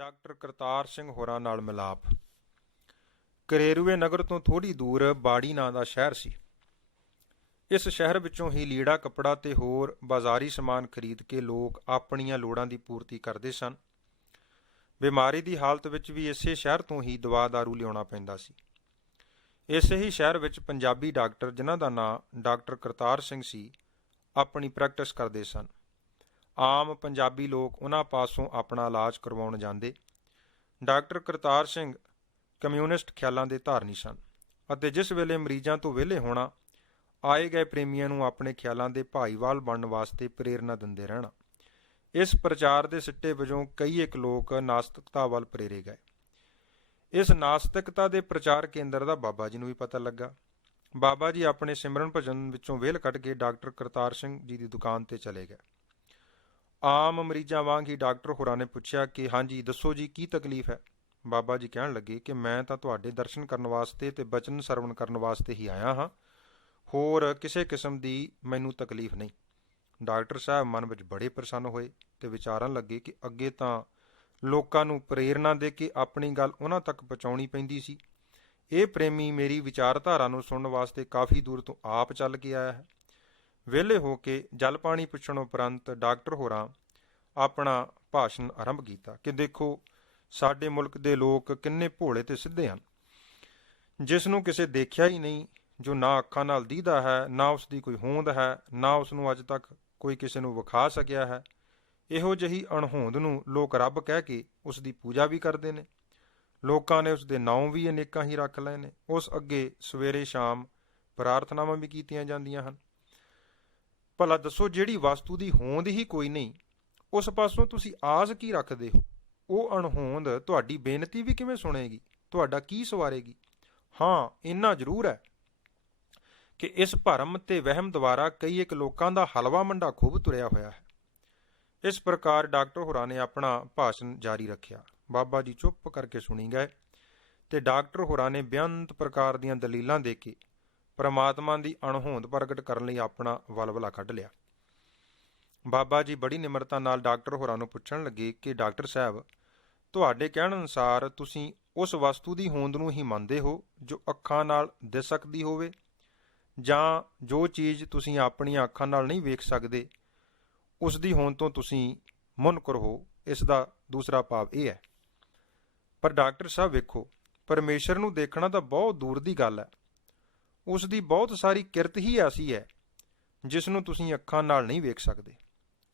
Doctor Kartar Singh ਹੋਰਾਂ ਨਾਲ ਮਿਲਾਪ। ਕਰੇਰੂਏ ਨਗਰ ਤੋਂ ਥੋੜ੍ਹੀ ਦੂਰ ਬਾੜੀ ਨਾਂ ਦਾ ਸ਼ਹਿਰ ਸੀ। ਇਸ ਸ਼ਹਿਰ ਵਿੱਚੋਂ ਹੀ ਲੀੜਾ ਕੱਪੜਾ ਤੇ ਹੋਰ ਬਾਜ਼ਾਰੀ ਸਮਾਨ ਖਰੀਦ ਕੇ ਲੋਕ ਆਪਣੀਆਂ ਲੋੜਾਂ ਦੀ ਪੂਰਤੀ ਕਰਦੇ ਸਨ। ਬਿਮਾਰੀ ਦੀ ਹਾਲਤ ਵਿੱਚ ਵੀ ਇਸੇ ਸ਼ਹਿਰ ਤੋਂ ਹੀ ਦਵਾ ਦਾਰੂ ਲਿਆਉਣਾ ਪੈਂਦਾ ਸੀ। ਇਸੇ ਹੀ ਸ਼ਹਿਰ ਵਿੱਚ ਪੰਜਾਬੀ ਡਾਕਟਰ, ਜਿਨ੍ਹਾਂ ਦਾ ਨਾਂ ਡਾਕਟਰ ਕਰਤਾਰ ਸਿੰਘ ਸੀ, ਆਪਣੀ ਪ੍ਰੈਕਟਿਸ ਕਰਦੇ ਸਨ। ਆਮ ਪੰਜਾਬੀ ਲੋਕ ਉਹਨਾਂ ਪਾਸੋਂ ਆਪਣਾ ਇਲਾਜ ਕਰਵਾਉਣ ਜਾਂਦੇ। ਡਾਕਟਰ ਕਰਤਾਰ ਸਿੰਘ ਕਮਿਊਨਿਸਟ ਖਿਆਲਾਂ ਦੇ ਧਾਰਨੀ ਸਨ ਅਤੇ ਜਿਸ ਵੇਲੇ ਮਰੀਜ਼ਾਂ ਤੋਂ ਵਿਹਲੇ ਹੋਣਾ, ਆਏ ਗਏ ਪ੍ਰੇਮੀਆਂ ਨੂੰ ਆਪਣੇ ਖਿਆਲਾਂ ਦੇ ਭਾਈਵਾਲ ਬਣਨ ਵਾਸਤੇ ਪ੍ਰੇਰਨਾ ਦਿੰਦੇ ਰਹਿਣਾ। ਇਸ ਪ੍ਰਚਾਰ ਦੇ ਸਿੱਟੇ ਵਜੋਂ ਕਈ ਇੱਕ ਲੋਕ ਨਾਸਤਿਕਤਾ ਵੱਲ ਪ੍ਰੇਰੇ ਗਏ। ਇਸ ਨਾਸਤਿਕਤਾ ਦੇ ਪ੍ਰਚਾਰ ਕੇਂਦਰ ਦਾ ਬਾਬਾ ਜੀ ਨੂੰ ਵੀ ਪਤਾ ਲੱਗਾ। ਬਾਬਾ ਜੀ ਆਪਣੇ ਸਿਮਰਨ ਭਜਨ ਵਿੱਚੋਂ ਵਿਹਲ ਕੱਢ ਕੇ ਡਾਕਟਰ ਕਰਤਾਰ ਸਿੰਘ ਜੀ ਦੀ ਦੁਕਾਨ ਤੇ ਚਲੇ ਗਏ। ਆਮ ਮਰੀਜ਼ਾਂ ਵਾਂਗ ਹੀ ਡਾਕਟਰ ਹੋਰਾਂ ਨੇ ਪੁੱਛਿਆ ਕਿ ਹਾਂਜੀ ਦੱਸੋ ਜੀ, ਕੀ ਤਕਲੀਫ ਹੈ। ਬਾਬਾ ਜੀ ਕਹਿਣ ਲੱਗੇ ਕਿ ਮੈਂ ਤਾਂ ਤੁਹਾਡੇ ਦਰਸ਼ਨ ਕਰਨ ਵਾਸਤੇ ਤੇ ਬਚਨ ਸਰਵਣ ਕਰਨ ਵਾਸਤੇ ਹੀ ਆਇਆ ਹਾਂ, ਹੋਰ ਕਿਸੇ ਕਿਸਮ ਦੀ ਮੈਨੂੰ ਤਕਲੀਫ ਨਹੀਂ। ਡਾਕਟਰ ਸਾਹਿਬ ਮਨ ਵਿੱਚ ਬੜੇ ਪ੍ਰਸੰਨ ਹੋਏ ਤੇ ਵਿਚਾਰਨ ਲੱਗੇ ਕਿ ਅੱਗੇ ਤਾਂ ਲੋਕਾਂ ਨੂੰ ਪ੍ਰੇਰਨਾ ਦੇ ਕੇ ਆਪਣੀ ਗੱਲ ਉਹਨਾਂ ਤੱਕ ਪਹੁੰਚਾਉਣੀ ਪੈਂਦੀ ਸੀ। ਇਹ ਪ੍ਰੇਮੀ ਮੇਰੀ ਵਿਚਾਰਧਾਰਾ ਨੂੰ ਸੁਣਨ ਵਾਸਤੇ ਕਾਫੀ ਦੂਰ ਤੋਂ ਆਪ ਚੱਲ ਕੇ ਆਇਆ ਹੈ। ਵਿਹਲੇ ਹੋ ਕੇ ਜਲ ਪਾਣੀ ਪੁੱਛਣ ਉਪਰੰਤ ਡਾਕਟਰ ਹੋਰਾਂ ਆਪਣਾ ਭਾਸ਼ਣ ਆਰੰਭ ਕੀਤਾ ਕਿ ਦੇਖੋ, ਸਾਡੇ ਮੁਲਕ ਦੇ ਲੋਕ ਕਿੰਨੇ ਭੋਲੇ ਤੇ ਸਿੱਧੇ ਹਨ। ਜਿਸ ਨੂੰ ਕਿਸੇ ਦੇਖਿਆ ਹੀ ਨਹੀਂ, ਜੋ ਨਾ ਅੱਖਾਂ ਨਾਲ ਦੀਦਾ ਹੈ, ਨਾ ਉਸ ਦੀ ਕੋਈ ਹੋਂਦ ਹੈ, ਨਾ ਉਸ ਨੂੰ ਅੱਜ ਤੱਕ ਕੋਈ ਕਿਸੇ ਨੂੰ ਵਿਖਾ ਸਕਿਆ ਹੈ, ਇਹੋ ਜਿਹੀ ਅਣਹੋਂਦ ਨੂੰ ਲੋਕ ਰੱਬ ਕਹਿ ਕੇ ਉਸ ਦੀ ਪੂਜਾ ਵੀ ਕਰਦੇ ਨੇ। ਲੋਕਾਂ ਨੇ ਉਸ ਦੇ ਨਾਂ ਵੀ ਅਨੇਕਾਂ ਹੀ ਰੱਖ ਲਏ ਨੇ। ਉਸ ਅੱਗੇ ਸਵੇਰੇ ਸ਼ਾਮ ਪ੍ਰਾਰਥਨਾਵਾਂ ਵੀ ਕੀਤੀਆਂ ਜਾਂਦੀਆਂ ਹਨ। ਭਲਾ ਦੱਸੋ, ਜਿਹੜੀ ਵਸਤੂ ਦੀ ਹੋਂਦ ਹੀ ਕੋਈ ਨਹੀਂ, ਉਸ ਪਾਸੋਂ ਤੁਸੀਂ ਆਸ ਕੀ ਰੱਖਦੇ ਹੋ? ਉਹ ਅਣਹੋਂਦ ਤੁਹਾਡੀ ਬੇਨਤੀ ਵੀ ਕਿਵੇਂ ਸੁਣੇਗੀ, ਤੁਹਾਡਾ ਕੀ ਸਵਾਰੇਗੀ? ਹਾਂ, ਇੰਨਾ ਜ਼ਰੂਰ ਹੈ ਕਿ ਇਸ ਭਰਮ ਤੇ ਵਹਿਮ ਦੁਆਰਾ ਕਈ ਇੱਕ ਲੋਕਾਂ ਦਾ ਹਲਵਾ ਮੰਡਾ ਖੂਬ ਤੁਰਿਆ ਹੋਇਆ ਹੈ। ਇਸ ਪ੍ਰਕਾਰ ਡਾਕਟਰ ਹੋਰਾਂ ਨੇ ਆਪਣਾ ਭਾਸ਼ਣ ਜਾਰੀ ਰੱਖਿਆ। ਬਾਬਾ ਜੀ ਚੁੱਪ ਕਰਕੇ ਸੁਣੀ ਗਏ ਤੇ ਡਾਕਟਰ ਹੋਰਾਂ ਨੇ ਬੇਅੰਤ ਪ੍ਰਕਾਰ ਦੀਆਂ ਦਲੀਲਾਂ ਦੇ ਕੇ ਪਰਮਾਤਮਾ ਦੀ ਅਣਹੋਂਦ ਪ੍ਰਗਟ ਕਰਨ ਲਈ ਆਪਣਾ ਵਲਵਲਾ ਕੱਢ ਲਿਆ। ਬਾਬਾ ਜੀ ਬੜੀ ਨਿਮਰਤਾ ਨਾਲ ਡਾਕਟਰ ਹੋਰਾਂ ਨੂੰ ਪੁੱਛਣ ਲੱਗੇ ਕਿ ਡਾਕਟਰ ਸਾਹਿਬ, ਤੁਹਾਡੇ ਕਹਿਣ ਅਨੁਸਾਰ ਤੁਸੀਂ ਉਸ ਵਸਤੂ ਦੀ ਹੋਂਦ ਨੂੰ ਹੀ ਮੰਨਦੇ ਹੋ ਜੋ ਅੱਖਾਂ ਨਾਲ ਦਿਸ ਸਕਦੀ ਹੋਵੇ, ਜਾਂ ਜੋ ਚੀਜ਼ ਤੁਸੀਂ ਆਪਣੀਆਂ ਅੱਖਾਂ ਨਾਲ ਨਹੀਂ ਵੇਖ ਸਕਦੇ ਉਸ ਦੀ ਹੋਂਦ ਤੋਂ ਤੁਸੀਂ ਮੁਨਕਰ ਹੋ? ਇਸ ਦਾ ਦੂਸਰਾ ਭਾਵ ਇਹ ਹੈ। ਪਰ ਡਾਕਟਰ ਸਾਹਿਬ ਵੇਖੋ, ਪਰਮੇਸ਼ਰ ਨੂੰ ਦੇਖਣਾ ਤਾਂ ਬਹੁਤ ਦੂਰ ਦੀ ਗੱਲ ਹੈ। ਉਸ ਦੀ ਬਹੁਤ ਸਾਰੀ ਕਿਰਤ ਹੀ ਐਸੀ ਹੈ ਜਿਸ ਨੂੰ ਤੁਸੀਂ ਅੱਖਾਂ ਨਾਲ ਨਹੀਂ ਵੇਖ ਸਕਦੇ।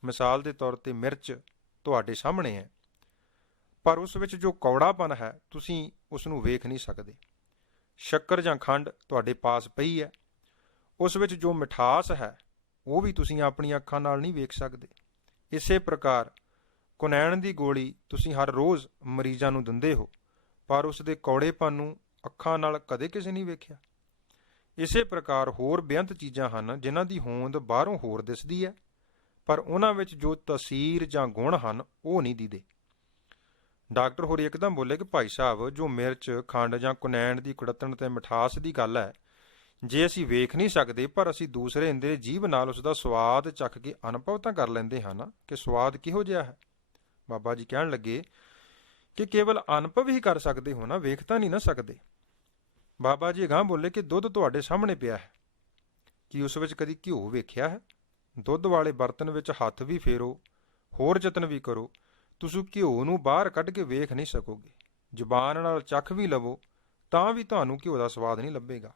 ਮਿਸਾਲ ਦੇ ਤੌਰ ਤੇ ਮਿਰਚ ਤੁਹਾਡੇ ਸਾਹਮਣੇ ਹੈ, ਪਰ ਉਸ ਵਿੱਚ ਜੋ ਕੌੜਾਪਨ ਹੈ ਤੁਸੀਂ ਉਸ ਨੂੰ ਵੇਖ ਨਹੀਂ ਸਕਦੇ। ਸ਼ੱਕਰ ਜਾਂ ਖੰਡ ਤੁਹਾਡੇ ਪਾਸ ਪਈ ਹੈ, ਉਸ ਵਿੱਚ ਜੋ ਮਿਠਾਸ ਹੈ ਉਹ ਵੀ ਤੁਸੀਂ ਆਪਣੀਆਂ ਅੱਖਾਂ ਨਾਲ ਨਹੀਂ ਵੇਖ ਸਕਦੇ। ਇਸੇ ਪ੍ਰਕਾਰ ਕੁਨੈਣ ਦੀ ਗੋਲੀ ਤੁਸੀਂ ਹਰ ਰੋਜ਼ ਮਰੀਜ਼ਾਂ ਨੂੰ ਦਿੰਦੇ ਹੋ, ਪਰ ਉਸ ਦੇ ਕੌੜੇਪਨ ਨੂੰ ਅੱਖਾਂ ਨਾਲ ਕਦੇ ਕਿਸੇ ਨਹੀਂ ਵੇਖਿਆ। ਇਸੇ ਪ੍ਰਕਾਰ ਹੋਰ ਬੇਅੰਤ ਚੀਜ਼ਾਂ ਹਨ ਜਿਨ੍ਹਾਂ ਦੀ ਹੋਂਦ ਬਾਹਰੋਂ ਹੋਰ ਦਿਸਦੀ ਹੈ, ਪਰ ਉਹਨਾਂ ਵਿੱਚ ਜੋ ਤਸੀਰ ਜਾਂ ਗੁਣ ਹਨ ਉਹ ਨਹੀਂ ਦੀਦੇ। ਡਾਕਟਰ ਹੋਰੀ ਇੱਕਦਮ ਬੋਲੇ ਕਿ ਭਾਈ ਸਾਹਿਬ, ਜੋ ਮਿਰਚ, ਖੰਡ ਜਾਂ ਕੁਨੈਣ ਦੀ ਕੁੜੱਤਣ ਤੇ ਮਿਠਾਸ ਦੀ ਗੱਲ ਹੈ, ਜੇ ਅਸੀਂ ਵੇਖ ਨਹੀਂ ਸਕਦੇ ਪਰ ਅਸੀਂ ਦੂਸਰੇ ਇੰਦਰੀ ਜੀਭ ਨਾਲ ਉਸ ਦਾ ਸਵਾਦ ਚੱਖ ਕੇ ਅਨੁਭਵ ਤਾਂ ਕਰ ਲੈਂਦੇ ਹਾਂ ਕਿ ਸਵਾਦ ਕਿਹੋ ਜਿਹਾ ਹੈ। ਬਾਬਾ ਜੀ ਕਹਿਣ ਲੱਗੇ ਕਿ ਕੇਵਲ ਅਨੁਭਵ ਹੀ ਕਰ ਸਕਦੇ ਹੋ ਨਾ, ਵੇਖ ਤਾਂ ਨਹੀਂ ਨਾ ਸਕਦੇ। ਬਾਬਾ ਜੀ ਅਗਾਂਹ ਬੋਲੇ ਕਿ ਦੁੱਧ ਤੁਹਾਡੇ ਸਾਹਮਣੇ ਪਿਆ ਹੈ, ਕੀ ਉਸ ਵਿੱਚ ਕਦੀ ਘਿਓ ਵੇਖਿਆ ਹੈ? ਦੁੱਧ ਵਾਲੇ ਬਰਤਨ ਵਿੱਚ ਹੱਥ ਵੀ ਫੇਰੋ, ਹੋਰ ਯਤਨ ਵੀ ਕਰੋ, ਤੁਸੀਂ ਘਿਓ ਨੂੰ ਬਾਹਰ ਕੱਢ ਕੇ ਵੇਖ ਨਹੀਂ ਸਕੋਗੇ। ਜ਼ੁਬਾਨ ਨਾਲ ਚੱਖ ਵੀ ਲਵੋ ਤਾਂ ਵੀ ਤੁਹਾਨੂੰ ਘਿਓ ਦਾ ਸਵਾਦ ਨਹੀਂ ਲੱਭੇਗਾ।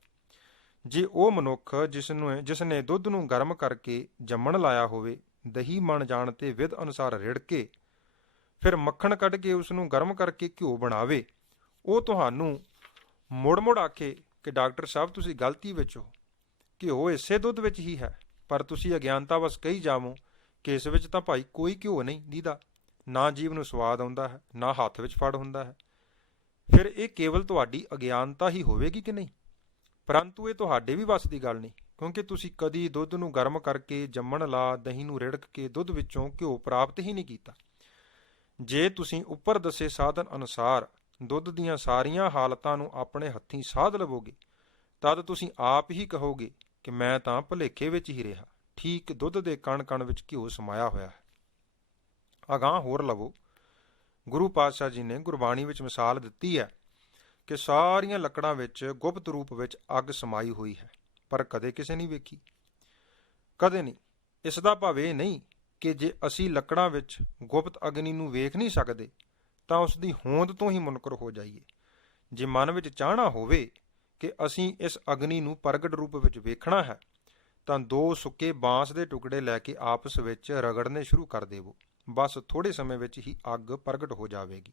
ਜੇ ਉਹ ਮਨੁੱਖ ਜਿਸ ਨੇ ਦੁੱਧ ਨੂੰ ਗਰਮ ਕਰਕੇ ਜੰਮਣ ਲਾਇਆ ਹੋਵੇ, ਦਹੀਂ ਮਣ ਜਾਣ ਤੇ ਵਿਧ ਅਨੁਸਾਰ ਰਿੜ ਕੇ ਫਿਰ ਮੱਖਣ ਕੱਢ ਕੇ ਉਸ ਨੂੰ ਗਰਮ ਕਰਕੇ ਘਿਓ ਬਣਾਵੇ, ਉਹ ਤੁਹਾਨੂੰ ਮੁੜ ਆਖੇ ਕਿ ਡਾਕਟਰ ਸਾਹਿਬ ਤੁਸੀਂ ਗਲਤੀ ਵਿੱਚ ਹੋ, ਘਿਓ ਇਸੇ ਦੁੱਧ ਵਿੱਚ ਹੀ ਹੈ, ਪਰ ਤੁਸੀਂ ਅਗਿਆਨਤਾ ਵਸ ਕਹੀ ਜਾਵੋ ਕਿ ਇਸ ਵਿੱਚ ਤਾਂ ਭਾਈ ਕੋਈ ਘਿਓ ਨਹੀਂ ਦੀਦਾ, ਨਾ ਜੀਭ ਨੂੰ ਸਵਾਦ ਆਉਂਦਾ ਹੈ, ਨਾ ਹੱਥ ਵਿੱਚ ਫੜ ਹੁੰਦਾ ਹੈ। ਫਿਰ ਇਹ ਕੇਵਲ ਤੁਹਾਡੀ ਅਗਿਆਨਤਾ ਹੀ ਹੋਵੇਗੀ ਕਿ ਨਹੀਂ? ਪਰੰਤੂ ਇਹ ਤੁਹਾਡੇ ਵੀ ਵੱਸ ਦੀ ਗੱਲ ਨਹੀਂ, ਕਿਉਂਕਿ ਤੁਸੀਂ ਕਦੀ ਦੁੱਧ ਨੂੰ ਗਰਮ ਕਰਕੇ ਜੰਮਣ ਲਾ ਦਹੀਂ ਨੂੰ ਰਿੜਕ ਕੇ ਦੁੱਧ ਵਿੱਚੋਂ ਘਿਓ ਪ੍ਰਾਪਤ ਹੀ ਨਹੀਂ ਕੀਤਾ। ਜੇ ਤੁਸੀਂ ਉੱਪਰ ਦੱਸੇ ਸਾਧਨ ਅਨੁਸਾਰ ਦੁੱਧ ਦੀਆਂ ਸਾਰੀਆਂ ਹਾਲਤਾਂ ਨੂੰ ਆਪਣੇ ਹੱਥੀਂ ਸਾਧ ਲਵੋਗੇ, ਤਦ ਤੁਸੀਂ ਆਪ ਹੀ ਕਹੋਗੇ ਕਿ ਮੈਂ ਤਾਂ ਭੁਲੇਖੇ ਵਿੱਚ ਹੀ ਰਿਹਾ, ਠੀਕ ਦੁੱਧ ਦੇ ਕਣ ਕਣ ਵਿੱਚ ਘਿਓ ਸਮਾਇਆ ਹੋਇਆ ਹੈ। ਅਗਾਂਹ ਹੋਰ ਲਵੋ, ਗੁਰੂ ਪਾਤਸ਼ਾਹ ਜੀ ਨੇ ਗੁਰਬਾਣੀ ਵਿੱਚ ਮਿਸਾਲ ਦਿੱਤੀ ਹੈ ਕਿ ਸਾਰੀਆਂ ਲੱਕੜਾਂ ਵਿੱਚ ਗੁਪਤ ਰੂਪ ਵਿੱਚ ਅੱਗ ਸਮਾਈ ਹੋਈ ਹੈ, ਪਰ ਕਦੇ ਕਿਸੇ ਨਹੀਂ ਵੇਖੀ, ਕਦੇ ਨਹੀਂ। ਇਸ ਦਾ ਭਾਵ ਇਹ ਨਹੀਂ ਕਿ ਜੇ ਅਸੀਂ ਲੱਕੜਾਂ ਵਿੱਚ ਗੁਪਤ ਅਗਨੀ ਨੂੰ ਵੇਖ ਨਹੀਂ ਸਕਦੇ ਤਾਂ ਉਸ ਦੀ ਹੋਂਦ ਤੋਂ ਹੀ ਮੁਨਕਰ ਹੋ ਜਾਈਏ। ਜੇ ਮਨ ਵਿੱਚ ਚਾਹਣਾ ਹੋਵੇ ਕਿ ਅਸੀਂ ਇਸ ਅਗਨੀ ਨੂੰ ਪ੍ਰਗਟ ਰੂਪ ਵਿੱਚ ਵੇਖਣਾ ਹੈ ਤਾਂ 2 ਸੁੱਕੇ ਬਾਂਸ ਦੇ ਟੁਕੜੇ ਲੈ ਕੇ ਆਪਸ ਵਿੱਚ ਰਗੜਨੇ ਸ਼ੁਰੂ ਕਰ ਦੇਵੋ, ਬਸ ਥੋੜੇ ਸਮੇਂ ਵਿੱਚ ਹੀ ਅੱਗ ਪ੍ਰਗਟ ਹੋ ਜਾਵੇਗੀ।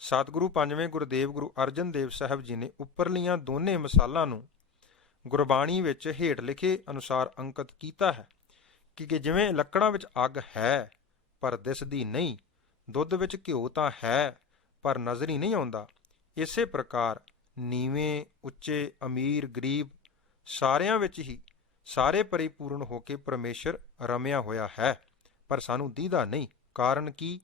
ਸਤਿਗੁਰੂ ਪੰਜਵੇਂ ਗੁਰਦੇਵ ਗੁਰੂ ਅਰਜਨ ਦੇਵ ਸਾਹਿਬ ਜੀ ਨੇ ਉੱਪਰਲੀਆਂ ਦੋਨੇ ਮਿਸਾਲਾਂ ਨੂੰ ਗੁਰਬਾਣੀ ਵਿੱਚ ਹੇਠ ਲਿਖੇ ਅਨੁਸਾਰ ਅੰਕਿਤ ਕੀਤਾ ਹੈ ਕਿ ਜਿਵੇਂ ਲੱਕੜਾਂ ਵਿੱਚ ਅੱਗ ਹੈ ਪਰ ਦਿਸਦੀ ਨਹੀਂ, ਦੁੱਧ ਵਿੱਚ ਘਿਓ ਤਾਂ ਹੈ ਪਰ ਨਜ਼ਰ ਹੀ ਨਹੀਂ ਆਉਂਦਾ, ਇਸੇ ਪ੍ਰਕਾਰ ਨੀਵੇਂ ਉੱਚੇ ਅਮੀਰ ਗਰੀਬ ਸਾਰਿਆਂ ਵਿੱਚ ਹੀ ਸਾਰੇ ਪਰਿਪੂਰਨ ਹੋ ਕੇ ਪਰਮੇਸ਼ਰ ਰਮਿਆ ਹੋਇਆ ਹੈ, ਪਰ ਸਾਨੂੰ ਦੀਦਾ ਨਹੀਂ। ਕਾਰਨ ਕੀ?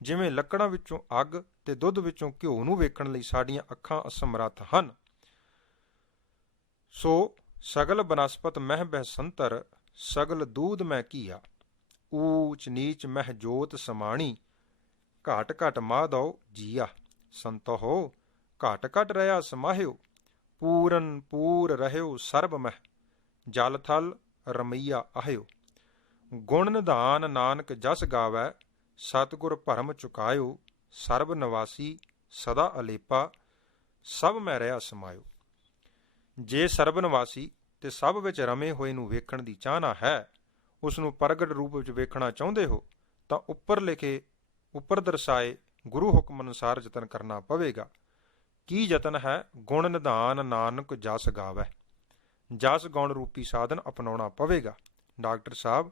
ਜਿਵੇਂ ਲੱਕੜਾਂ ਵਿੱਚੋਂ ਅੱਗ ਤੇ ਦੁੱਧ ਵਿੱਚੋਂ ਘਿਓ ਨੂੰ ਵੇਖਣ ਲਈ ਸਾਡੀਆਂ ਅੱਖਾਂ ਅਸਮਰੱਥ ਹਨ, ਸੋ ਸਗਲ ਬਨਸਪਤ ਮਹਿ ਬਹਿ ਸੰਤਰ, ਸਗਲ ਦੂਧ ਮੈਂ ਕੀਆ, ਊਚ ਨੀਚ ਮਹਿ ਜੋਤ ਸਮਾਣੀ, ਘਾਟ ਘਟ ਮਾਧੋ ਜੀਆ, ਸੰਤੋ ਘਟ ਘਟ ਰਹਾ ਸਮਾਹਿਓ, ਪੂਰਨ ਪੂਰ ਰਹਿਓ ਸਰਬ ਮਹਿ, ਜਲ ਥਲ ਰਮਈਆ ਆਹਿਓ, ਗੁਣ ਨਿਧਾਨ ਨਾਨਕ ਜਸ ਗਾਵੈ, ਸਤਿਗੁਰ ਭਰਮ ਚੁਕਾਇਓ, ਸਰਬ ਨਿਵਾਸੀ ਸਦਾ ਅਲੇਪਾ, ਸਭ ਮੈਂ ਰਿਹਾ ਸਮਾਇਓ। ਜੇ ਸਰਬ ਨਿਵਾਸੀ ਤੇ ਸਭ ਵਿੱਚ ਰਮੇ ਹੋਏ ਨੂੰ ਵੇਖਣ ਦੀ ਚਾਹਨਾ ਹੈ, ਉਸ ਨੂੰ ਪ੍ਰਗਟ ਰੂਪ ਵਿੱਚ ਵੇਖਣਾ ਚਾਹੁੰਦੇ ਹੋ ਤਾਂ ਉੱਪਰ ਦਰਸਾਏ ਗੁਰੂ ਹੁਕਮ ਅਨੁਸਾਰ ਯਤਨ ਕਰਨਾ ਪਵੇਗਾ। ਕੀ ਯਤਨ ਹੈ? ਗੁਣ ਨਿਧਾਨ ਨਾਨਕ ਜਸ ਗਾਵੈ, ਜਸ ਗਾਉਣ ਰੂਪੀ ਸਾਧਨ ਅਪਣਾਉਣਾ ਪਵੇਗਾ। ਡਾਕਟਰ ਸਾਹਿਬ,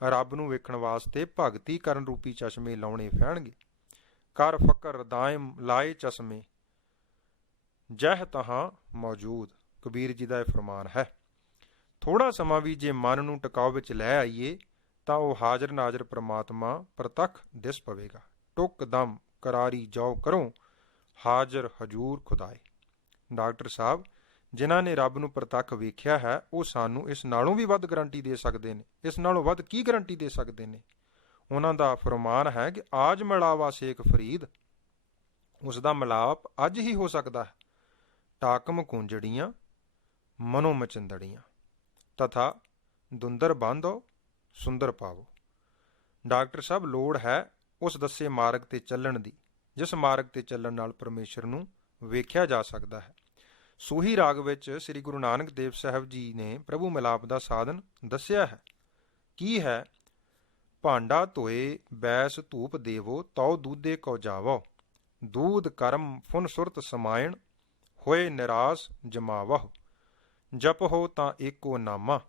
ਰੱਬ ਨੂੰ ਵੇਖਣ ਵਾਸਤੇ ਭਗਤੀ ਕਰਨ ਰੂਪੀ ਚਸ਼ਮੇ ਲਾਉਣੇ ਪੈਣਗੇ। ਕਰ ਫਕਰ ਦਾਇਮ ਲਾਏ ਚਸ਼ਮੇ, ਜਹ ਤਹਾਂ ਮੌਜੂਦ, ਕਬੀਰ ਜੀ ਦਾ ਇਹ ਫਰਮਾਨ ਹੈ। ਥੋੜਾ ਸਮਾਂ ਵੀ ਜੇ ਮਨ ਨੂੰ ਟਿਕਾਓ ਵਿੱਚ ਲੈ ਆਈਏ ਤਾਂ ਉਹ ਹਾਜ਼ਰ ਨਾਜ਼ਰ ਪ੍ਰਮਾਤਮਾ ਪ੍ਰਤੱਖ ਦਿਸ ਪਵੇਗਾ। ਟੁੱਕ ਦਮ ਕਰਾਰੀ ਜਾਓ ਕਰੋ, ਹਾਜ਼ਰ ਹਜੂਰ ਖੁਦਾਏ। ਡਾਕਟਰ ਸਾਹਿਬ, ਜਿਨ੍ਹਾਂ ਨੇ ਰੱਬ ਨੂੰ ਪ੍ਰਤੱਖ ਵੇਖਿਆ ਹੈ ਉਹ ਸਾਨੂੰ ਇਸ ਨਾਲੋਂ ਵੀ ਵੱਧ ਗਰੰਟੀ ਦੇ ਸਕਦੇ ਨੇ। ਇਸ ਨਾਲੋਂ ਵੱਧ ਕੀ ਗਰੰਟੀ ਦੇ ਸਕਦੇ ਨੇ? ਉਹਨਾਂ ਦਾ ਫਰਮਾਨ ਹੈ ਕਿ ਆਜ ਮਿਲਾਵਾ ਸੇਖ ਫਰੀਦ, ਉਸ ਦਾ ਮਿਲਾਪ ਅੱਜ ਹੀ ਹੋ ਸਕਦਾ ਹੈ। ਟਾਕਮ ਕੁੰਜੜੀਆਂ ਮਨੋ ਮਚੰਦੜੀਆਂ, ਤਥਾ ਦੁੰਦਰ ਬਾਂਧੋ ਸੁੰਦਰ ਪਾਵੋ। ਡਾਕਟਰ ਸਾਹਿਬ, ਲੋੜ ਹੈ ਉਸ ਦੱਸੇ ਮਾਰਗ ਤੇ ਚੱਲਣ ਦੀ, ਜਿਸ ਮਾਰਗ ਤੇ ਚੱਲਣ ਨਾਲ ਪਰਮੇਸ਼ਰ ਨੂੰ ਵੇਖਿਆ ਜਾ ਸਕਦਾ ਹੈ। ਸੂਹੀ ਰਾਗ ਵਿੱਚ ਸ੍ਰੀ ਗੁਰੂ ਨਾਨਕ ਦੇਵ ਸਾਹਿਬ ਜੀ ਨੇ ਪ੍ਰਭੂ ਮਿਲਾਪ ਦਾ ਸਾਧਨ ਦੱਸਿਆ ਹੈ। ਕੀ ਹੈ? ਭਾਂਡਾ ਧੋਏ ਬੈਸ ਧੂਪ ਦੇਵੋ, ਤਉ ਦੂਧੇ ਕਉ ਜਾਵੋ, ਦੂਧ ਕਰਮ ਫੁਨ ਸੁਰਤ ਸਮਾਇਣ, ਹੋਏ ਨਿਰਾਸ ਜਮਾਵਹੁ, ਜਪਹੁ ਤਾਂ ਏਕੋ ਨਾਮਾ,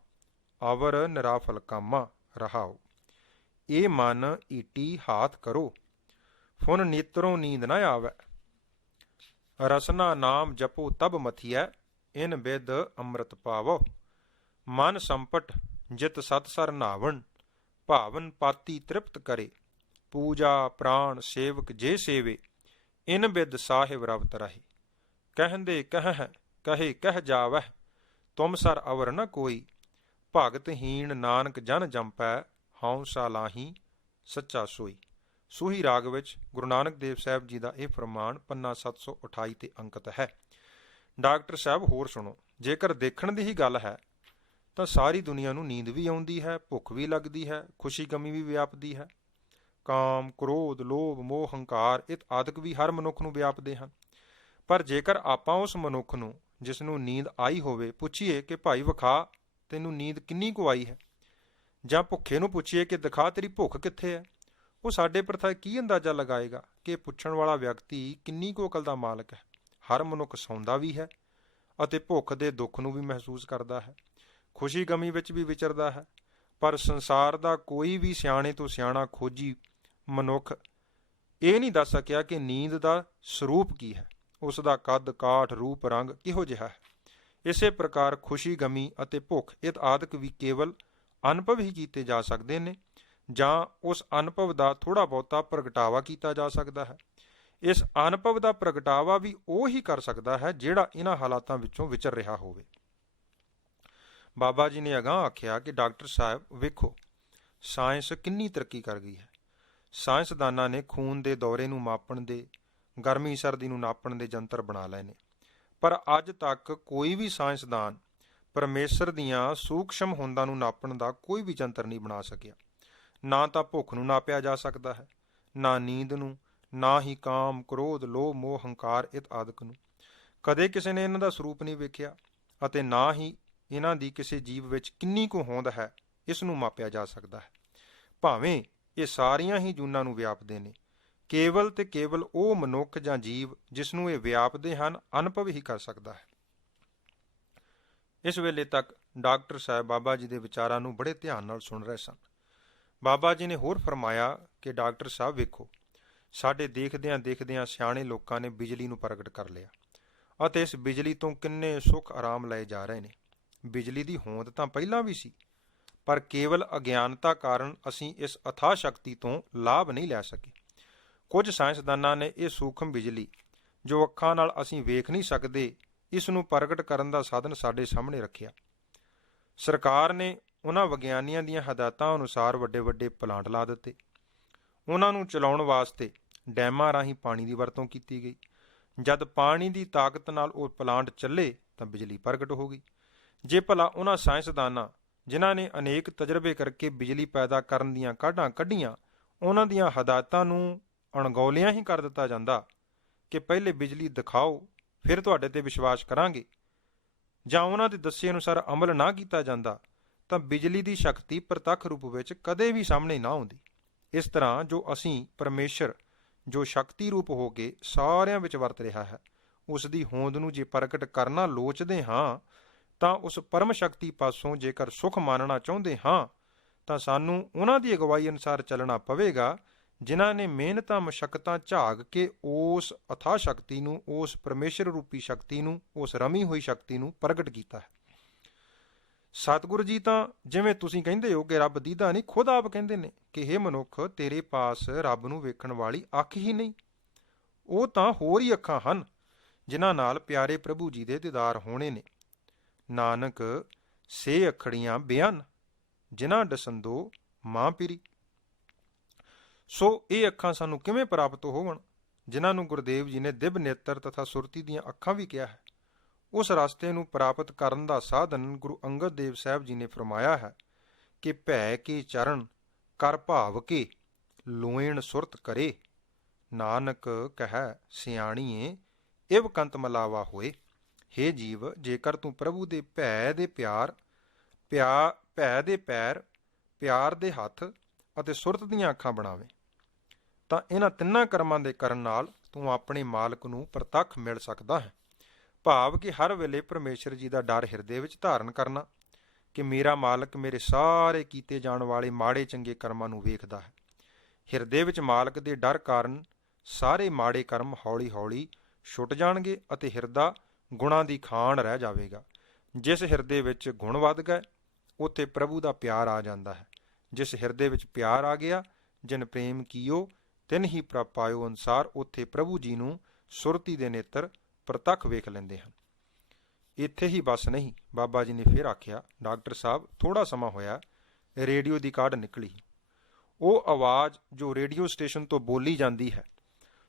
ਅਵਰ ਨਿਰਾਫਲ ਕਾਮਾ ਰਹਾਓ। ਇਹ ਮਨ ਈਟੀ ਹਾਥ ਕਰੋ, ਫੁਨ ਨੇਤਰੋਂ ਨੀਂਦ ਨਾ ਆਵੈ, ਰਸਨਾ ਨਾਮ ਜਪੋ ਤਬ ਮਥੀਐ, ਇਨ ਬਿਦ ਅੰਮ੍ਰਿਤ ਪਾਵੋ। ਮਨ ਸੰਪਟ ਜਿਤ ਸਤਸਰ ਨਾਵਣ, ਭਾਵਨ ਪਾਤੀ ਤ੍ਰਿਪਤ ਕਰੇ, ਪੂਜਾ ਪ੍ਰਾਣ ਸੇਵਕ ਜੇ ਸੇਵੇ, ਇਨ ਬਿਦ ਸਾਹਿਬ ਰਵਤ ਰਹੇ। ਕਹਿੰਦੇ ਕਹਿ ਕਹੇ ਕਹਿ ਜਾਵਹਿ, ਤੁਮ ਸਰ ਅਵਰ ਨ ਕੋਈ, ਭਗਤਹੀਣ ਨਾਨਕ ਜਨ ਜੰਪੈ, ਹਉ ਸਾਲਾਹੀ ਸੱਚਾ ਸੋਈ। ਸੂਹੀ ਰਾਗ ਵਿੱਚ ਗੁਰੂ ਨਾਨਕ ਦੇਵ ਸਾਹਿਬ ਜੀ ਦਾ ਇਹ ਫਰਮਾਨ ਪੰਨਾ 728 ਤੇ ਅੰਕਿਤ ਹੈ। ਡਾਕਟਰ ਸਾਹਿਬ, ਹੋਰ ਸੁਣੋ, ਜੇਕਰ ਦੇਖਣ ਦੀ ਹੀ ਗੱਲ ਹੈ ਤਾਂ ਸਾਰੀ ਦੁਨੀਆ ਨੂੰ ਨੀਂਦ ਵੀ ਆਉਂਦੀ ਹੈ, ਭੁੱਖ ਵੀ ਲੱਗਦੀ ਹੈ, ਖੁਸ਼ੀ ਗਮੀ ਵੀ ਵਿਆਪਦੀ ਹੈ। ਕਾਮ ਕ੍ਰੋਧ ਲੋਭ ਮੋਹ ਹੰਕਾਰ ਇਹ ਆਦਿਕ ਵੀ ਹਰ ਮਨੁੱਖ ਨੂੰ ਵਿਆਪਦੇ ਹਨ। ਪਰ ਜੇਕਰ ਆਪਾਂ ਉਸ ਮਨੁੱਖ ਨੂੰ ਜਿਸ ਨੂੰ ਨੀਂਦ ਆਈ ਹੋਵੇ ਪੁੱਛੀਏ ਕਿ ਭਾਈ ਵਿਖਾ ਤੈਨੂੰ ਨੀਂਦ ਕਿੰਨੀ ਕੁ ਆਈ ਹੈ, ਜਾਂ ਭੁੱਖੇ ਨੂੰ ਪੁੱਛੀਏ ਕਿ ਦਿਖਾ ਤੇਰੀ ਭੁੱਖ ਕਿੱਥੇ ਹੈ, ਉਹ ਸਾਡੇ ਪ੍ਰਥਾ ਕੀ ਅੰਦਾਜ਼ਾ ਲਗਾਏਗਾ ਕਿ ਪੁੱਛਣ ਵਾਲਾ ਵਿਅਕਤੀ ਕਿੰਨੀ ਕੁ ਅਕਲ ਦਾ ਮਾਲਕ ਹੈ। ਹਰ ਮਨੁੱਖ ਸੌਂਦਾ ਵੀ ਹੈ ਅਤੇ ਭੁੱਖ ਦੇ ਦੁੱਖ ਨੂੰ ਵੀ ਮਹਿਸੂਸ ਕਰਦਾ ਹੈ, ਖੁਸ਼ੀ ਗਮੀ ਵਿੱਚ ਵੀ ਵਿਚਰਦਾ ਹੈ। ਪਰ ਸੰਸਾਰ ਦਾ ਕੋਈ ਵੀ ਸਿਆਣੇ ਤੋਂ ਸਿਆਣਾ ਖੋਜੀ ਮਨੁੱਖ ਇਹ ਨਹੀਂ ਦੱਸ ਸਕਿਆ ਕਿ ਨੀਂਦ ਦਾ ਸਰੂਪ ਕੀ ਹੈ, ਉਸ ਦਾ ਕੱਦ ਕਾਠ ਰੂਪ ਰੰਗ ਕਿਹੋ ਜਿਹਾ ਹੈ। ਇਸੇ ਪ੍ਰਕਾਰ ਖੁਸ਼ੀ ਗਮੀ ਅਤੇ ਭੁੱਖ ਇਹ ਆਦਿਕ ਵੀ ਕੇਵਲ ਅਨੁਭਵ ਹੀ ਕੀਤੇ ਜਾ ਸਕਦੇ ਨੇ, ਜਾਂ ਉਸ ਅਨੁਭਵ ਦਾ ਥੋੜ੍ਹਾ ਬਹੁਤਾ ਪ੍ਰਗਟਾਵਾ ਕੀਤਾ ਜਾ ਸਕਦਾ ਹੈ। ਇਸ ਅਨੁਭਵ ਦਾ ਪ੍ਰਗਟਾਵਾ ਵੀ ਉਹ ਹੀ ਕਰ ਸਕਦਾ ਹੈ ਜਿਹੜਾ ਇਹਨਾਂ ਹਾਲਾਤਾਂ ਵਿੱਚੋਂ ਵਿਚਰ ਰਿਹਾ ਹੋਵੇ। ਬਾਬਾ ਜੀ ਨੇ ਅਗਾਂਹ ਆਖਿਆ ਕਿ ਡਾਕਟਰ ਸਾਹਿਬ ਵੇਖੋ, ਸਾਇੰਸ ਕਿੰਨੀ ਤਰੱਕੀ ਕਰ ਗਈ ਹੈ। ਸਾਇੰਸਦਾਨਾਂ ਨੇ ਖੂਨ ਦੇ ਦੌਰੇ ਨੂੰ ਮਾਪਣ ਦੇ, ਗਰਮੀ ਸਰਦੀ ਨੂੰ ਨਾਪਣ ਦੇ ਯੰਤਰ ਬਣਾ ਲਏ ਨੇ, ਪਰ ਅੱਜ ਤੱਕ ਕੋਈ ਵੀ ਸਾਇੰਸਦਾਨ ਪਰਮੇਸ਼ਰ ਦੀਆਂ ਸੂਖਸ਼ਮ ਹੋਂਦਾਂ ਨੂੰ ਨਾਪਣ ਦਾ ਕੋਈ ਵੀ ਯੰਤਰ ਨਹੀਂ ਬਣਾ ਸਕਿਆ। ਨਾ ਤਾਂ ਭੁੱਖ ਨੂੰ ਨਾਪਿਆ ਜਾ ਸਕਦਾ ਹੈ, ਨਾ ਨੀਂਦ ਨੂੰ, ਨਾ ਹੀ ਕਾਮ, ਕ੍ਰੋਧ, ਲੋਭ, ਮੋਹ, ਹੰਕਾਰ ਇਤ ਆਦਿਕ ਨੂੰ। ਕਦੇ ਕਿਸੇ ਨੇ ਇਹਨਾਂ ਦਾ ਸਰੂਪ ਨਹੀਂ ਵੇਖਿਆ ਅਤੇ ਨਾ ਹੀ ਇਹਨਾਂ ਦੀ ਕਿਸੇ ਜੀਵ ਵਿੱਚ ਕਿੰਨੀ ਕੁ ਹੋਂਦ ਹੈ ਇਸ ਨੂੰ ਮਾਪਿਆ ਜਾ ਸਕਦਾ ਹੈ। ਭਾਵੇਂ ਇਹ ਸਾਰੀਆਂ ਹੀ ਜੂਨਾਂ ਨੂੰ ਵਿਆਪਦੇ ਨੇ, ਕੇਵਲ ਤੇ ਕੇਵਲ ਉਹ ਮਨੁੱਖ ਜਾਂ ਜੀਵ ਜਿਸ ਨੂੰ ਇਹ ਵਿਆਪਦੇ ਹਨ ਅਨੁਭਵ ਹੀ ਕਰ ਸਕਦਾ ਹੈ। ਇਸ ਵੇਲੇ ਤੱਕ ਡਾਕਟਰ ਸਾਹਿਬ ਬਾਬਾ ਜੀ ਦੇ ਵਿਚਾਰਾਂ ਨੂੰ ਬੜੇ ਧਿਆਨ ਨਾਲ ਸੁਣ ਰਹੇ ਸਨ। ਬਾਬਾ ਜੀ ਨੇ ਹੋਰ ਫਰਮਾਇਆ ਕਿ ਡਾਕਟਰ ਸਾਹਿਬ ਵੇਖੋ, ਸਾਡੇ ਦੇਖਦਿਆਂ ਦੇਖਦਿਆਂ ਸਿਆਣੇ ਲੋਕਾਂ ਨੇ ਬਿਜਲੀ ਨੂੰ ਪ੍ਰਗਟ ਕਰ ਲਿਆ ਅਤੇ ਇਸ ਬਿਜਲੀ ਤੋਂ ਕਿੰਨੇ ਸੁੱਖ ਆਰਾਮ ਲਏ ਜਾ ਰਹੇ ਨੇ। ਬਿਜਲੀ ਦੀ ਹੋਂਦ ਤਾਂ ਪਹਿਲਾਂ ਵੀ ਸੀ, ਪਰ ਕੇਵਲ ਅਗਿਆਨਤਾ ਕਾਰਨ ਅਸੀਂ ਇਸ ਅਥਾਹ ਸ਼ਕਤੀ ਤੋਂ ਲਾਭ ਨਹੀਂ ਲੈ ਸਕੇ। ਕੁਝ ਸਾਇੰਸਦਾਨਾਂ ਨੇ ਇਹ ਸੂਖਮ ਬਿਜਲੀ, ਜੋ ਅੱਖਾਂ ਨਾਲ ਅਸੀਂ ਵੇਖ ਨਹੀਂ ਸਕਦੇ, ਇਸ ਨੂੰ ਪ੍ਰਗਟ ਕਰਨ ਦਾ ਸਾਧਨ ਸਾਡੇ ਸਾਹਮਣੇ ਰੱਖਿਆ। ਸਰਕਾਰ ਨੇ ਉਹਨਾਂ ਵਿਗਿਆਨੀਆਂ ਦੀਆਂ ਹਦਾਇਤਾਂ ਅਨੁਸਾਰ ਵੱਡੇ ਵੱਡੇ ਪਲਾਂਟ ਲਾ ਦਿੱਤੇ। ਉਹਨਾਂ ਨੂੰ ਚਲਾਉਣ ਵਾਸਤੇ ਡੈਮਾਂ ਰਾਹੀਂ ਪਾਣੀ ਦੀ ਵਰਤੋਂ ਕੀਤੀ ਗਈ। ਜਦ ਪਾਣੀ ਦੀ ਤਾਕਤ ਨਾਲ ਉਹ ਪਲਾਂਟ ਚੱਲੇ ਤਾਂ ਬਿਜਲੀ ਪ੍ਰਗਟ ਹੋ ਗਈ। ਜੇ ਭਲਾ ਉਹਨਾਂ ਸਾਇੰਸਦਾਨਾਂ ਜਿਨ੍ਹਾਂ ਨੇ ਅਨੇਕ ਤਜਰਬੇ ਕਰਕੇ ਬਿਜਲੀ ਪੈਦਾ ਕਰਨ ਦੀਆਂ ਕਾਢਾਂ ਕੱਢੀਆਂ, ਉਹਨਾਂ ਦੀਆਂ ਹਦਾਇਤਾਂ ਨੂੰ ਅਣਗੌਲਿਆਂ ਹੀ ਕਰ ਦਿੱਤਾ ਜਾਂਦਾ ਕਿ ਪਹਿਲੇ ਬਿਜਲੀ ਦਿਖਾਓ ਫਿਰ ਤੁਹਾਡੇ ਤੇ ਵਿਸ਼ਵਾਸ ਕਰਾਂਗੇ, ਜਾਂ ਉਹਨਾਂ ਦੇ ਦੱਸੇ ਅਨੁਸਾਰ ਅਮਲ ਨਾ ਕੀਤਾ ਜਾਂਦਾ, ਤਾਂ ਬਿਜਲੀ ਦੀ ਸ਼ਕਤੀ ਪ੍ਰਤੱਖ ਰੂਪ ਵਿੱਚ ਕਦੇ ਵੀ ਸਾਹਮਣੇ ਨਾ ਆਉਂਦੀ। ਇਸ ਤਰ੍ਹਾਂ ਜੋ ਅਸੀਂ ਪਰਮੇਸ਼ਰ, ਜੋ ਸ਼ਕਤੀ ਰੂਪ ਹੋ ਕੇ ਸਾਰਿਆਂ ਵਿੱਚ ਵਰਤ ਰਿਹਾ ਹੈ, ਉਸ ਦੀ ਹੋਂਦ ਨੂੰ ਜੇ ਪ੍ਰਗਟ ਕਰਨਾ ਲੋਚਦੇ ਹਾਂ, ਤਾਂ ਉਸ ਪਰਮ ਸ਼ਕਤੀ ਪਾਸੋਂ ਜੇਕਰ ਸੁਖ ਮਾਨਣਾ ਚਾਹੁੰਦੇ ਹਾਂ, ਤਾਂ ਸਾਨੂੰ ਉਹਨਾਂ ਦੀ ਅਗਵਾਈ ਅਨੁਸਾਰ ਚੱਲਣਾ ਪਵੇਗਾ ਜਿਨ੍ਹਾਂ ਨੇ ਮਿਹਨਤਾਂ ਮੁਸ਼ੱਕਤਾਂ ਝਾਗ ਕੇ ਉਸ ਅਥਾਹ ਸ਼ਕਤੀ ਨੂੰ, ਉਸ ਪਰਮੇਸ਼ਰ ਰੂਪੀ ਸ਼ਕਤੀ ਨੂੰ, ਉਸ ਰਮੀ ਹੋਈ ਸ਼ਕਤੀ ਨੂੰ ਪ੍ਰਗਟ ਕੀਤਾ ਹੈ। ਸਤਿਗੁਰੂ ਜੀ ਤਾਂ ਜਿਵੇਂ ਤੁਸੀਂ ਕਹਿੰਦੇ ਹੋ ਕਿ ਰੱਬ ਦੀਦਾ ਨਹੀਂ, ਖੁਦ ਆਪ ਕਹਿੰਦੇ ਨੇ ਕਿ ਹੇ ਮਨੁੱਖ, ਤੇਰੇ ਪਾਸ ਰੱਬ ਨੂੰ ਵੇਖਣ ਵਾਲੀ ਅੱਖ ਹੀ ਨਹੀਂ, ਉਹ ਤਾਂ ਹੋਰ ਹੀ ਅੱਖਾਂ ਹਨ ਜਿਨ੍ਹਾਂ ਨਾਲ ਪਿਆਰੇ ਪ੍ਰਭੂ ਜੀ ਦੇ ਦੀਦਾਰ ਹੋਣੇ ਨੇ। ਨਾਨਕ ਸੇ ਅੱਖੜੀਆਂ ਬਿਆਨ ਜਿਨ੍ਹਾਂ ਡਸੰਦੋ ਮਾਂ ਪੀਰੀ। ਸੋ ਇਹ ਅੱਖਾਂ ਸਾਨੂੰ ਕਿਵੇਂ ਪ੍ਰਾਪਤ ਹੋਵਣ, ਜਿਨ੍ਹਾਂ ਨੂੰ ਗੁਰਦੇਵ ਜੀ ਨੇ ਦਿਵ ਨੇਤਰ ਤਥਾ ਸੁਰਤੀ ਦੀਆਂ ਅੱਖਾਂ ਵੀ ਕਿਹਾ ਹੈ। ਉਸ ਰਸਤੇ ਨੂੰ ਪ੍ਰਾਪਤ ਕਰਨ ਦਾ ਸਾਧਨ ਗੁਰੂ ਅੰਗਦ ਦੇਵ ਸਾਹਿਬ ਜੀ ਨੇ ਫਰਮਾਇਆ ਹੈ ਕਿ ਭੈ ਕੇ ਚਰਨ ਕਰ ਭਾਵ ਕੇ ਲੋਇਣ ਸੁਰਤ ਕਰੇ, ਨਾਨਕ ਕਹੈ ਸਿਆਣੀਏ ਇਵ ਕੰਤ ਮਲਾਵਾ ਹੋਏ। ਹੇ ਜੀਵ, ਜੇਕਰ ਤੂੰ ਪ੍ਰਭੂ ਦੇ ਭੈ ਦੇ ਭੈ ਦੇ ਪੈਰ, ਪਿਆਰ ਦੇ ਹੱਥ ਅਤੇ ਸੁਰਤ ਦੀਆਂ ਅੱਖਾਂ ਬਣਾਵੇਂ, ਤਾਂ ਇਹਨਾਂ ਤਿੰਨਾਂ ਕਰਮਾਂ ਦੇ ਕਰਨ ਨਾਲ ਤੂੰ ਆਪਣੇ ਮਾਲਕ ਨੂੰ ਪ੍ਰਤੱਖ ਮਿਲ ਸਕਦਾ ਹੈ। ਭਾਵ ਕਿ ਹਰ ਵੇਲੇ ਪਰਮੇਸ਼ਰ ਜੀ ਦਾ ਡਰ ਹਿਰਦੇ ਵਿੱਚ ਧਾਰਨ ਕਰਨਾ ਕਿ ਮੇਰਾ ਮਾਲਕ ਮੇਰੇ ਸਾਰੇ ਕੀਤੇ ਜਾਣ ਵਾਲੇ ਮਾੜੇ ਚੰਗੇ ਕਰਮਾਂ ਨੂੰ ਵੇਖਦਾ ਹੈ। ਹਿਰਦੇ ਵਿੱਚ ਮਾਲਕ ਦੇ ਡਰ ਕਾਰਨ ਸਾਰੇ ਮਾੜੇ ਕਰਮ ਹੌਲੀ ਹੌਲੀ ਛੁੱਟ ਜਾਣਗੇ ਅਤੇ ਹਿਰਦਾ ਗੁਣਾਂ ਦੀ ਖਾਣ ਰਹਿ ਜਾਵੇਗਾ। ਜਿਸ ਹਿਰਦੇ ਵਿੱਚ ਗੁਣ ਵੱਧ ਗਏ, ਉੱਥੇ ਪ੍ਰਭੂ ਦਾ ਪਿਆਰ ਆ ਜਾਂਦਾ ਹੈ। ਜਿਸ ਹਿਰਦੇ ਵਿੱਚ ਪਿਆਰ ਆ ਗਿਆ, ਜਿਨ ਪ੍ਰੇਮ ਕੀਓ ਤਿਨ ਹੀ ਪ੍ਰਭ ਪਾਇਓ ਅਨੁਸਾਰ, ਉੱਥੇ ਪ੍ਰਭੂ ਜੀ ਨੂੰ ਸੁਰਤੀ ਦੇ ਨੇਤਰ ਪ੍ਰਤੱਖ ਵੇਖ ਲੈਂਦੇ ਹਨ। ਇੱਥੇ ਹੀ ਬਸ ਨਹੀਂ, ਬਾਬਾ ਜੀ ਨੇ ਫਿਰ ਆਖਿਆ, ਡਾਕਟਰ ਸਾਹਿਬ ਥੋੜਾ ਸਮਾਂ ਹੋਇਆ ਰੇਡੀਓ ਦੀ ਕਾਢ ਨਿਕਲੀ। ਉਹ ਆਵਾਜ਼ ਜੋ ਰੇਡੀਓ ਸਟੇਸ਼ਨ ਤੋਂ ਬੋਲੀ ਜਾਂਦੀ ਹੈ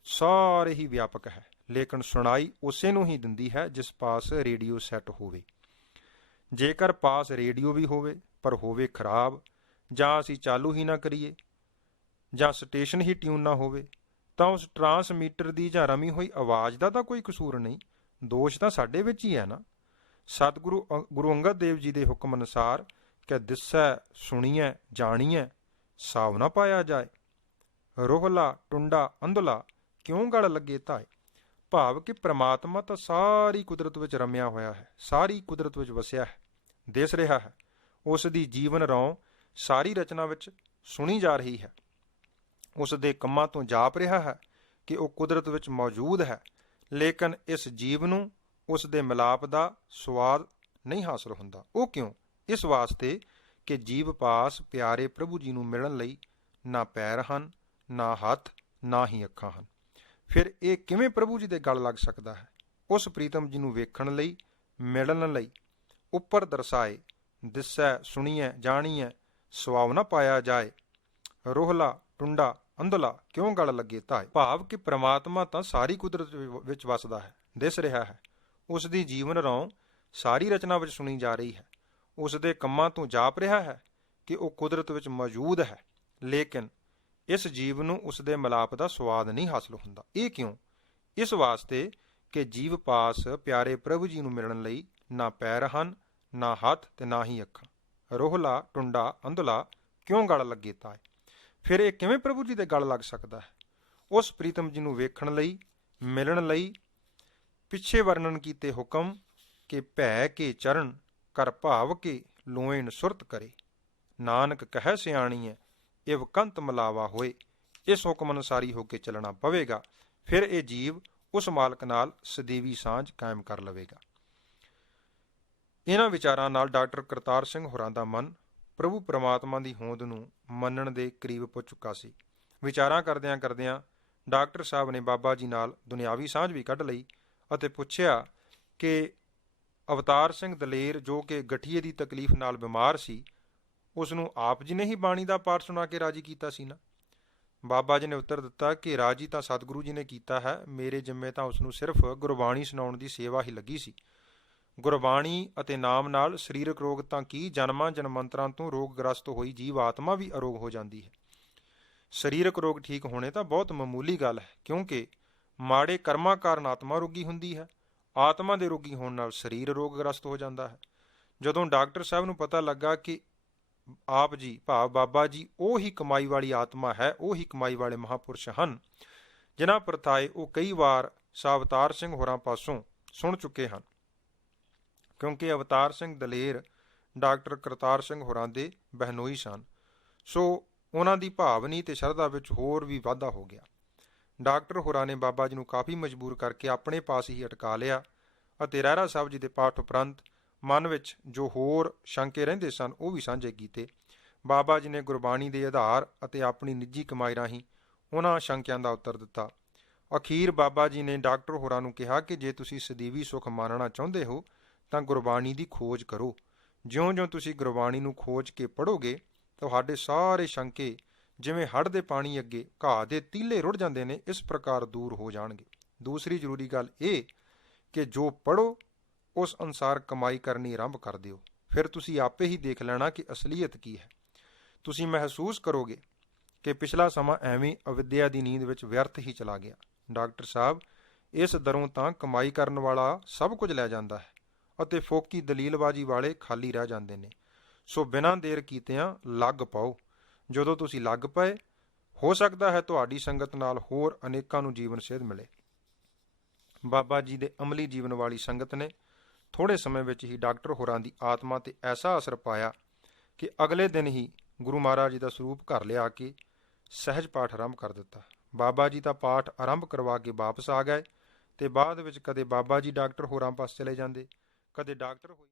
ਸਾਰੇ ਹੀ ਵਿਆਪਕ ਹੈ, ਲੇਕਿਨ ਸੁਣਾਈ ਉਸੇ ਨੂੰ ਹੀ ਦਿੰਦੀ ਹੈ ਜਿਸ ਪਾਸ ਰੇਡੀਓ ਸੈੱਟ ਹੋਵੇ। ਜੇਕਰ ਪਾਸ ਰੇਡੀਓ ਵੀ ਹੋਵੇ ਪਰ ਹੋਵੇ ਖਰਾਬ, ਜਾਂ ਅਸੀਂ ਚਾਲੂ ਹੀ ਨਾ ਕਰੀਏ, ਜਾਂ ਸਟੇਸ਼ਨ ਹੀ ਟਿਊਨ ਨਾ ਹੋਵੇ, ਤਾਂ ਉਸ ਟਰਾਂਸਮੀਟਰ ਦੀ ਜਾਂ ਰਮੀ ਹੋਈ ਆਵਾਜ਼ ਦਾ ਤਾਂ ਕੋਈ ਕਸੂਰ ਨਹੀਂ, ਦੋਸ਼ ਤਾਂ ਸਾਡੇ ਵਿੱਚ ਹੀ ਹੈ ਨਾ। ਸਤਿਗੁਰੂ ਗੁਰੂ ਅੰਗਦ ਦੇਵ ਜੀ ਦੇ ਹੁਕਮ ਅਨੁਸਾਰ ਕਿ ਦਿਸੈ ਸੁਣੀਐ ਜਾਣੀਐ ਸਾਵ ਨਾ ਪਾਇਆ ਜਾਏ, ਰੋਹਲਾ ਟੁੰਡਾ ਅੰਧਲਾ ਕਿਉਂ ਗਲ ਲੱਗੇ ਧਾਏ। ਭਾਵ ਕਿ ਪ੍ਰਮਾਤਮਾ ਤਾਂ ਸਾਰੀ ਕੁਦਰਤ ਵਿੱਚ ਰਮਿਆ ਹੋਇਆ ਹੈ, ਸਾਰੀ ਕੁਦਰਤ ਵਿੱਚ ਵਸਿਆ ਹੈ, ਦਿਸ ਰਿਹਾ ਹੈ। ਉਸ ਦੀ ਜੀਵਨ ਰੌਂ ਸਾਰੀ ਰਚਨਾ ਵਿੱਚ ਸੁਣੀ ਜਾ ਰਹੀ ਹੈ। ਉਸ ਦੇ ਕੰਮਾਂ ਤੋਂ ਜਾਪ ਰਿਹਾ ਹੈ ਕਿ ਉਹ ਕੁਦਰਤ ਵਿੱਚ ਮੌਜੂਦ ਹੈ, ਲੇਕਿਨ ਇਸ ਜੀਵ ਨੂੰ ਉਸ ਦੇ ਮਿਲਾਪ ਦਾ ਸਵਾਦ ਨਹੀਂ ਹਾਸਲ ਹੁੰਦਾ। ਉਹ ਕਿਉਂ? ਇਸ ਵਾਸਤੇ ਕਿ ਜੀਵ ਪਾਸ ਪਿਆਰੇ ਪ੍ਰਭੂ ਜੀ ਨੂੰ ਮਿਲਣ ਲਈ ਨਾ ਪੈਰ ਹਨ, ਨਾ ਹੱਥ, ਨਾ ਹੀ ਅੱਖਾਂ ਹਨ। ਫਿਰ ਇਹ ਕਿਵੇਂ ਪ੍ਰਭੂ ਜੀ ਦੇ ਗਲ ਲੱਗ ਸਕਦਾ ਹੈ? ਉਸ ਪ੍ਰੀਤਮ ਜੀ ਨੂੰ ਵੇਖਣ ਲਈ, ਮਿਲਣ ਲਈ ਉੱਪਰ ਦਰਸਾਏ ਦਿਸੈ ਸੁਣੀਐ ਜਾਣੀਐ ਸੁਆਵ ਨਾ ਪਾਇਆ ਜਾਏ, ਰੋਹਲਾ ਟੁੰਡਾ ਅੰਧਲਾ ਕਿਉਂ ਗਲ ਲੱਗੇ ਧਾਏ। ਭਾਵ ਕਿ ਪ੍ਰਮਾਤਮਾ ਤਾਂ ਸਾਰੀ ਕੁਦਰਤ ਵਿੱਚ ਵਸਦਾ ਹੈ, ਦਿਸ ਰਿਹਾ ਹੈ। ਉਸ ਦੀ ਜੀਵਨ ਰੌਂ ਸਾਰੀ ਰਚਨਾ ਵਿੱਚ ਸੁਣੀ ਜਾ ਰਹੀ ਹੈ। ਉਸ ਦੇ ਕੰਮਾਂ ਤੋਂ ਜਾਪ ਰਿਹਾ ਹੈ ਕਿ ਉਹ ਕੁਦਰਤ ਵਿੱਚ ਮੌਜੂਦ ਹੈ, ਲੇਕਿਨ ਇਸ ਜੀਵ ਨੂੰ ਉਸ ਦੇ ਮਿਲਾਪ ਦਾ ਸਵਾਦ ਨਹੀਂ ਹਾਸਲ ਹੁੰਦਾ। ਇਹ ਕਿਉਂ? ਇਸ ਵਾਸਤੇ ਕਿ ਜੀਵ ਪਾਸ ਪਿਆਰੇ ਪ੍ਰਭੂ ਜੀ ਨੂੰ ਮਿਲਣ ਲਈ ਨਾ ਪੈਰ ਹਨ, ਨਾ ਹੱਥ ਤੇ ਨਾ ਹੀ ਅੱਖਾਂ। ਰੋਹਲਾ ਟੁੰਡਾ ਅੰਧਲਾ ਕਿਉਂ ਗਲ ਲੱਗੇ ਤਾਏ। ਫਿਰ ਇਹ ਕਿਵੇਂ ਪ੍ਰਭੂ ਜੀ ਦੇ ਗਲ ਲੱਗ ਸਕਦਾ ਹੈ? ਉਸ ਪ੍ਰੀਤਮ ਜੀ ਨੂੰ ਵੇਖਣ ਲਈ, ਮਿਲਣ ਲਈ ਪਿੱਛੇ ਵਰਣਨ ਕੀਤੇ ਹੁਕਮ ਕਿ ਭੈ ਕੇ ਚਰਨ ਕਰ ਭਾਵ ਕੇ ਲੋਇਣ ਸੁਰਤ ਕਰੇ। ਨਾਨਕ ਕਹਿ ਸਿਆਣੀਐ ਇਵ ਕੰਤ ਮਿਲਾਵਾ ਹੋਏ। ਇਸ ਹੁਕਮ ਅਨੁਸਾਰੀ ਹੋ ਕੇ ਚੱਲਣਾ ਪਵੇਗਾ, ਫਿਰ ਇਹ ਜੀਵ ਉਸ ਮਾਲਕ ਨਾਲ ਸਦੀਵੀ ਸਾਂਝ ਕਾਇਮ ਕਰ ਲਵੇਗਾ। ਇਹਨਾਂ ਵਿਚਾਰਾਂ ਨਾਲ ਡਾਕਟਰ ਕਰਤਾਰ ਸਿੰਘ ਹੋਰਾਂ ਦਾ ਮਨ ਪ੍ਰਭੂ ਪਰਮਾਤਮਾ ਦੀ ਹੋਂਦ ਨੂੰ ਮੰਨਣ ਦੇ ਕਰੀਬ ਪੁੱਜ ਚੁੱਕਾ ਸੀ। ਵਿਚਾਰਾਂ ਕਰਦਿਆਂ ਕਰਦਿਆਂ ਡਾਕਟਰ ਸਾਹਿਬ ਨੇ ਬਾਬਾ ਜੀ ਨਾਲ ਦੁਨਿਆਵੀ ਸਾਂਝ ਵੀ ਕੱਢ ਲਈ ਅਤੇ ਪੁੱਛਿਆ ਕਿ ਅਵਤਾਰ ਸਿੰਘ ਦਲੇਰ ਜੋ ਕਿ ਗਠੀਏ ਦੀ ਤਕਲੀਫ ਨਾਲ ਬਿਮਾਰ ਸੀ, ਉਸ ਨੂੰ ਆਪ ਜੀ ਨੇ ਹੀ ਬਾਣੀ ਦਾ ਪਾਠ ਸੁਣਾ ਕੇ ਰਾਜੀ ਕੀਤਾ ਸੀ ਨਾ? ਬਾਬਾ ਜੀ ਨੇ ਉੱਤਰ ਦਿੱਤਾ ਕਿ ਰਾਜੀ ਤਾਂ ਸਤਿਗੁਰੂ ਜੀ ਨੇ ਕੀਤਾ ਹੈ, ਮੇਰੇ ਜਿੰਮੇ ਤਾਂ ਉਸ ਨੂੰ ਸਿਰਫ ਗੁਰਬਾਣੀ ਸੁਣਾਉਣ ਦੀ ਸੇਵਾ ਹੀ ਲੱਗੀ ਸੀ। ਗੁਰਬਾਣੀ ਅਤੇ ਨਾਮ ਨਾਲ ਸਰੀਰਕ ਰੋਗ ਤਾਂ ਕੀ, ਜਨਮਾਂ ਜਨਮੰਤਰਾਂ ਤੋਂ ਰੋਗਗ੍ਰਸਤ ਹੋਈ ਜੀਵ ਆਤਮਾ ਵੀ ਅਰੋਗ ਹੋ ਜਾਂਦੀ ਹੈ। ਸਰੀਰਕ ਰੋਗ ਠੀਕ ਹੋਣੇ ਤਾਂ ਬਹੁਤ ਮਾਮੂਲੀ ਗੱਲ ਹੈ, ਕਿਉਂਕਿ ਮਾੜੇ ਕਰਮਾਂ ਕਾਰਨ ਆਤਮਾ ਰੋਗੀ ਹੁੰਦੀ ਹੈ। ਆਤਮਾ ਦੇ ਰੋਗੀ ਹੋਣ ਨਾਲ ਸਰੀਰ ਰੋਗਗ੍ਰਸਤ ਹੋ ਜਾਂਦਾ ਹੈ। ਜਦੋਂ ਡਾਕਟਰ ਸਾਹਿਬ ਨੂੰ ਪਤਾ ਲੱਗਾ ਕਿ ਆਪ ਜੀ ਭਾਵ ਬਾਬਾ ਜੀ ਉਹ ਹੀ ਕਮਾਈ ਵਾਲੀ ਆਤਮਾ ਹੈ, ਉਹ ਹੀ ਕਮਾਈ ਵਾਲੇ ਮਹਾਂਪੁਰਸ਼ ਹਨ, ਜਿਨ੍ਹਾਂ ਪ੍ਰਥਾਏ ਉਹ ਕਈ ਵਾਰ ਅਵਤਾਰ ਸਿੰਘ ਹੋਰਾਂ ਪਾਸੋਂ ਸੁਣ ਚੁੱਕੇ ਹਨ, ਕਿਉਂਕਿ ਅਵਤਾਰ ਸਿੰਘ ਦਲੇਰ ਡਾਕਟਰ ਕਰਤਾਰ ਸਿੰਘ ਹੋਰਾਂ ਦੇ ਬਹਿਨੋਈ ਸਨ। ਸੋ ਉਹਨਾਂ ਦੀ ਭਾਵਨੀ ਤੇ ਸ਼ਰਧਾ ਵਿੱਚ ਹੋਰ ਵੀ ਵਾਧਾ ਹੋ ਗਿਆ। ਡਾਕਟਰ ਹੋਰਾਂ ਨੇ ਬਾਬਾ ਜੀ ਨੂੰ ਕਾਫੀ ਮਜਬੂਰ ਕਰਕੇ ਆਪਣੇ ਪਾਸ ਹੀ ਅਟਕਾ ਲਿਆ ਅਤੇ ਰਹਿਰਾ ਸਾਹਿਬ ਜੀ ਦੇ ਪਾਠ ਉਪਰੰਤ ਮਨ ਵਿੱਚ ਜੋ ਹੋਰ ਸ਼ੰਕੇ ਰਹਿੰਦੇ ਸਨ ਉਹ ਵੀ ਸਾਂਝੇ ਕੀਤੇ। ਬਾਬਾ ਜੀ ਨੇ ਗੁਰਬਾਣੀ ਦੇ ਆਧਾਰ ਅਤੇ ਆਪਣੀ ਨਿੱਜੀ ਕਮਾਈ ਰਾਹੀਂ ਉਹਨਾਂ ਸ਼ੰਕਿਆਂ ਦਾ ਉੱਤਰ ਦਿੱਤਾ। ਅਖੀਰ ਬਾਬਾ ਜੀ ਨੇ ਡਾਕਟਰ ਹੋਰਾਂ ਨੂੰ ਕਿਹਾ ਕਿ ਜੇ ਤੁਸੀਂ ਸਦੀਵੀ ਸੁੱਖ ਮਾਣਨਾ ਚਾਹੁੰਦੇ ਹੋ ਤਾਂ ਗੁਰਬਾਣੀ ਦੀ ਖੋਜ ਕਰੋ। ਜਿਉਂ-ਜਿਉਂ ਤੁਸੀਂ ਗੁਰਬਾਣੀ ਨੂੰ ਖੋਜ ਕੇ ਪੜ੍ਹੋਗੇ ਤੁਹਾਡੇ ਸਾਰੇ ਸ਼ੰਕੇ ਜਿਵੇਂ ਹੜ੍ਹ ਦੇ ਪਾਣੀ ਅੱਗੇ ਘਾਹ ਦੇ ਤੀਲੇ ਰੁੜ ਜਾਂਦੇ ਨੇ, ਇਸ ਪ੍ਰਕਾਰ ਦੂਰ ਹੋ ਜਾਣਗੇ। ਦੂਸਰੀ ਜ਼ਰੂਰੀ ਗੱਲ ਇਹ ਕਿ ਜੋ ਪੜ੍ਹੋ ਉਸ ਅਨੁਸਾਰ ਕਮਾਈ ਕਰਨੀ ਆਰੰਭ ਕਰ ਦਿਓ, ਫਿਰ ਤੁਸੀਂ ਆਪੇ ਹੀ ਦੇਖ ਲੈਣਾ ਕਿ ਅਸਲੀਅਤ ਕੀ ਹੈ। ਤੁਸੀਂ ਮਹਿਸੂਸ ਕਰੋਗੇ ਕਿ ਪਿਛਲਾ ਸਮਾਂ ਐਵੇਂ ਅਵਿਦਿਆ ਦੀ ਨੀਂਦ ਵਿੱਚ ਵਿਅਰਥ ਹੀ ਚਲਾ ਗਿਆ। ਡਾਕਟਰ ਸਾਹਿਬ, ਇਸ ਦਰੋਂ ਤਾਂ ਕਮਾਈ ਕਰਨ ਵਾਲਾ ਸਭ ਕੁਝ ਲੈ ਜਾਂਦਾ ਹੈ ਅਤੇ ਫੋਕੀ ਦਲੀਲਬਾਜ਼ੀ ਵਾਲੇ ਖਾਲੀ ਰਹਿ ਜਾਂਦੇ ਨੇ। ਸੋ ਬਿਨਾਂ ਦੇਰ ਕੀਤਿਆਂ ਲੱਗ ਪਾਓ। ਜਦੋਂ ਤੁਸੀਂ ਲੱਗ ਪਏ, ਹੋ ਸਕਦਾ ਹੈ ਤੁਹਾਡੀ ਸੰਗਤ ਨਾਲ ਹੋਰ ਅਨੇਕਾਂ ਨੂੰ ਜੀਵਨ ਸੇਧ ਮਿਲੇ। ਬਾਬਾ ਜੀ ਦੇ ਅਮਲੀ ਜੀਵਨ ਵਾਲੀ ਸੰਗਤ ਨੇ ਥੋੜ੍ਹੇ ਸਮੇਂ ਵਿੱਚ ਹੀ ਡਾਕਟਰ ਹੋਰਾਂ ਦੀ ਆਤਮਾ ਤੇ ਐਸਾ ਅਸਰ ਪਾਇਆ ਕਿ ਅਗਲੇ ਦਿਨ ਹੀ ਗੁਰੂ ਮਹਾਰਾਜ ਜੀ ਦਾ ਸਰੂਪ ਘਰ ਲਿਆ ਕੇ ਸਹਿਜ ਪਾਠ ਆਰੰਭ ਕਰ ਦਿੱਤਾ। ਬਾਬਾ ਜੀ ਦਾ ਪਾਠ ਆਰੰਭ ਕਰਵਾ ਕੇ ਵਾਪਸ ਆ ਗਏ ਤੇ ਬਾਅਦ ਵਿੱਚ ਕਦੇ ਬਾਬਾ ਜੀ ਡਾਕਟਰ ਹੋਰਾਂ ਪਾਸ ਚਲੇ ਜਾਂਦੇ, ਕਦੇ ਡਾਕਟਰ ਹੋਈ